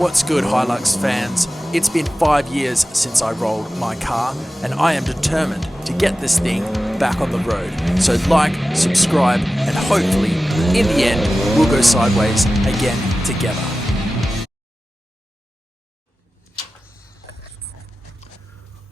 What's good, Hilux fans? It's been 5 years since I rolled my car, and I am determined to get this thing back on the road. So like, subscribe, and hopefully, in the end, we'll go sideways again together.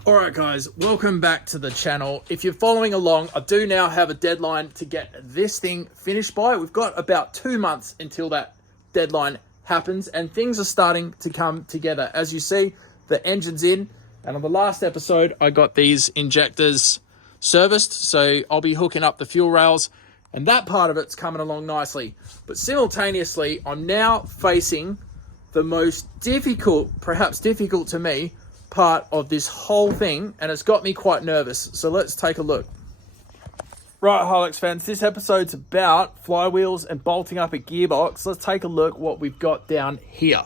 Alright guys, welcome back to the channel. If you're following along, I do now have a deadline to get this thing finished by. We've got about 2 months until that deadline happens, and things are starting to come together. As you see, the engine's in, and on the last episode, I got these injectors serviced, so I'll be hooking up the fuel rails, and that part of it's coming along nicely. But simultaneously, I'm now facing the most difficult, perhaps difficult to me, part of this whole thing, and it's got me quite nervous. So let's take a look. Right, Hilux fans, this episode's about flywheels and bolting up a gearbox. Let's take a look what we've got down here.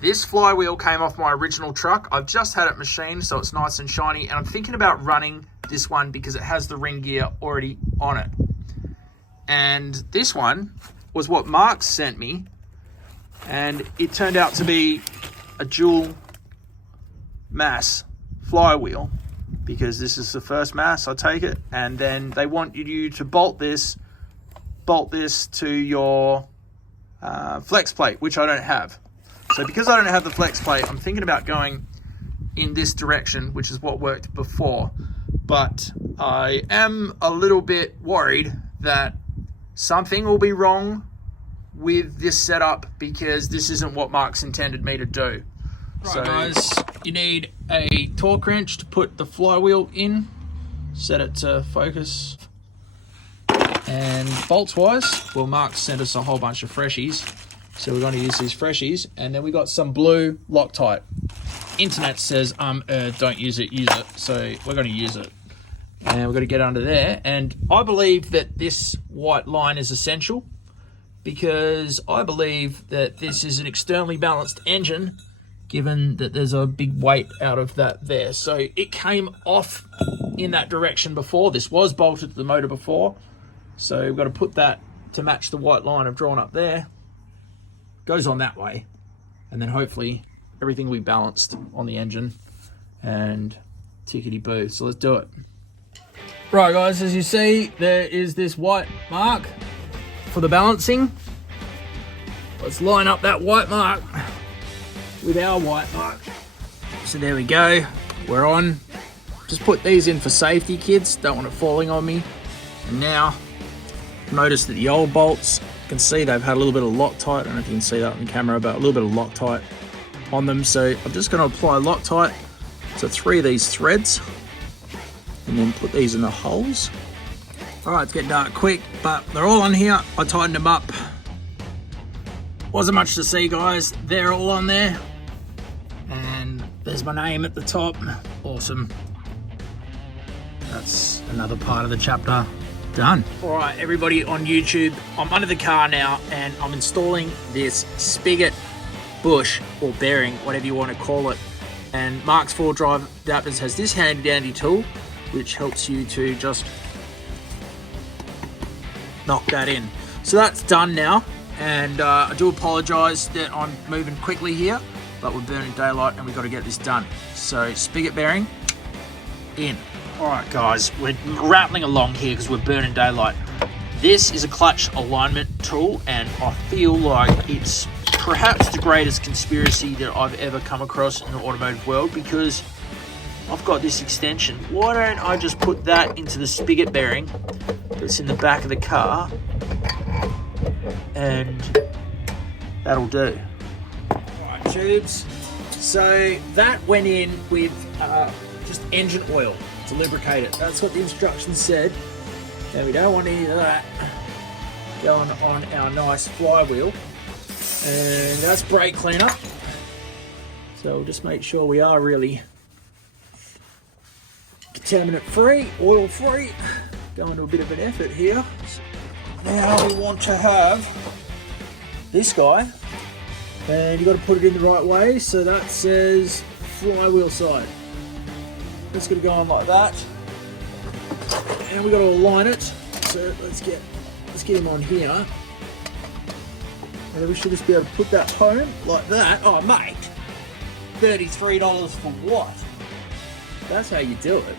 This flywheel came off my original truck. I've just had it machined, so it's nice and shiny, and I'm thinking about running this one because it has the ring gear already on it. And this one was what Mark sent me, and it turned out to be a dual mass flywheel, because this is the first mass, I take it, and then they want you to bolt this to your flex plate, which I don't have. So because I don't have the flex plate, I'm thinking about going in this direction, which is what worked before. But I am a little bit worried that something will be wrong with this setup, because this isn't what Mark's intended me to do. Right, so guys, you need a torque wrench to put the flywheel in, set it to focus, and bolts wise, well, Mark sent us a whole bunch of freshies, so we're going to use these freshies. And then we got some blue Loctite. Internet says don't use it, so we're going to use it, and we're going to get under there. And I believe that this white line is essential, because I believe that this is an externally balanced engine, given that there's a big weight out of that there. So it came off in that direction before. This was bolted to the motor before. So we've got to put that to match the white line I've drawn up there. Goes on that way. And then hopefully everything will be balanced on the engine and tickety-boo. So let's do it. Right guys, as you see, there is this white mark for the balancing. Let's line up that white mark with our white mark. So there we go, we're on. Just put these in for safety, kids, don't want it falling on me. And now, notice that the old bolts, you can see they've had a little bit of Loctite. I don't know if you can see that on camera, but a little bit of Loctite on them. So I'm just going to apply Loctite to 3 of these threads, and then put these in the holes. All right, it's getting dark quick, but they're all on here. I tightened them up. Wasn't much to see, guys. They're all on there. And there's my name at the top. Awesome. That's another part of the chapter done. All right, everybody on YouTube, I'm under the car now, and I'm installing this spigot bush, or bearing, whatever you want to call it. And Mark's 4-drive adapters has this handy dandy tool, which helps you to just knock that in. So that's done now. And I do apologise that I'm moving quickly here, but we're burning daylight and we've got to get this done. So spigot bearing in. All right guys, we're rattling along here because we're burning daylight. This is a clutch alignment tool, and I feel like it's perhaps the greatest conspiracy that I've ever come across in the automotive world, because I've got this extension. Why don't I just put that into the spigot bearing that's in the back of the car, and that'll do. Alright, tubes. So that went in with just engine oil to lubricate it. That's what the instructions said. And we don't want any of that going on our nice flywheel. And that's brake cleaner. So we'll just make sure we are really contaminant free, oil free. Going to a bit of an effort here. Now we want to have this guy, and you've got to put it in the right way. So that says flywheel side. It's going to go on like that, and we've got to align it. So let's get him on here. And then we should just be able to put that home like that. Oh, mate, $33 for what? That's how you do it.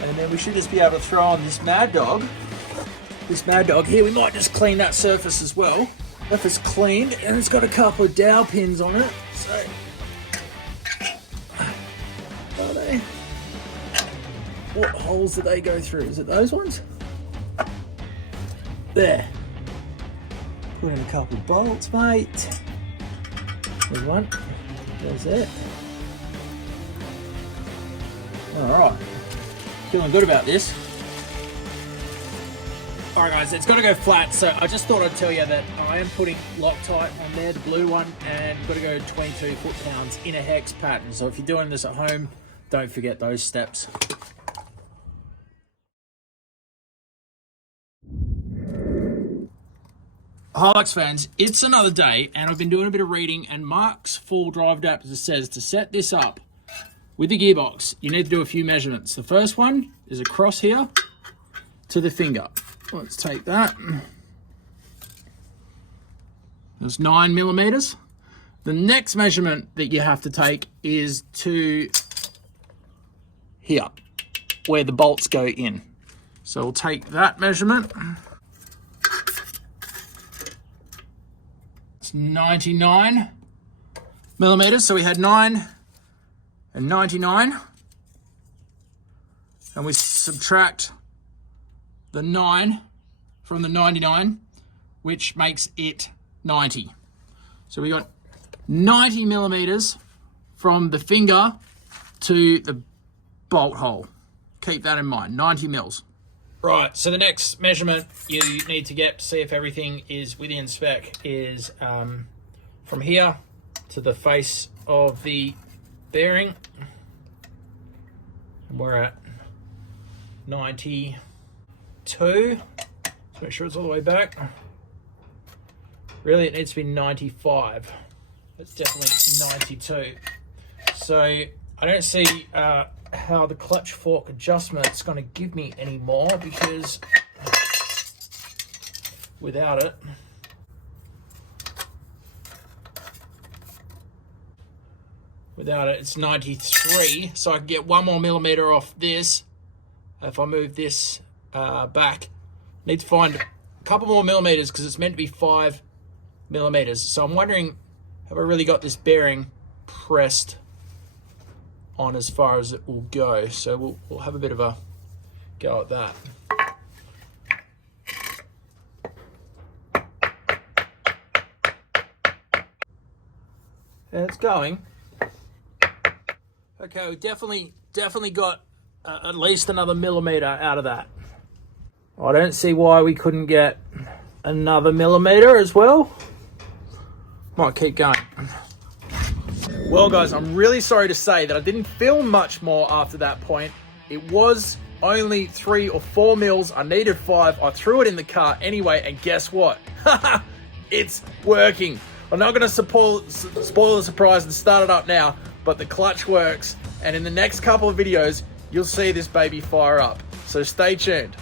And then we should just be able to throw on this Mad Dog. This Mad Dog here, we might just clean that surface as well. If it's cleaned, and it's got a couple of dowel pins on it. So, are they? What holes do they go through? Is it those ones? There. Put in a couple of bolts, mate. There's one. There's it. Alright. Feeling good about this. Alright guys, it's got to go flat, so I just thought I'd tell you that I am putting Loctite on there, the blue one, and got to go 22 foot-pounds in a hex pattern. So if you're doing this at home, don't forget those steps. Hilux fans, it's another day, and I've been doing a bit of reading, and Mark's full drive adapter says to set this up with the gearbox, you need to do a few measurements. The first one is across here to the finger. Let's take that. There's 9 millimeters. The next measurement that you have to take is to here, where the bolts go in. So we'll take that measurement. It's 99 millimeters. So we had 9 and 99. And we subtract the 9 from the 99, which makes it 90. So we got 90 millimeters from the finger to the bolt hole. Keep that in mind, 90 mils. Right, so the next measurement you need to get to see if everything is within spec is from here to the face of the bearing. We're at 92. Let's make sure it's all the way back. Really, it needs to be 95. It's definitely 92. So I don't see how the clutch fork adjustment is going to give me any more, because without it, it's 93. So I can get 1 more millimeter off this if I move this back. Need to find a couple more millimeters because it's meant to be 5 millimeters. So I'm wondering, have I really got this bearing pressed on as far as it will go? So we'll have a bit of a go at that. And it's going. Okay, we definitely got at least another millimeter out of that. I don't see why we couldn't get another millimeter as well. Might keep going. Well guys, I'm really sorry to say that I didn't film much more after that point. It was only 3 or 4 mils. I needed 5. I threw it in the car anyway, and guess what? It's working. I'm not going to spoil the surprise and start it up now, but the clutch works, and in the next couple of videos, you'll see this baby fire up. So stay tuned.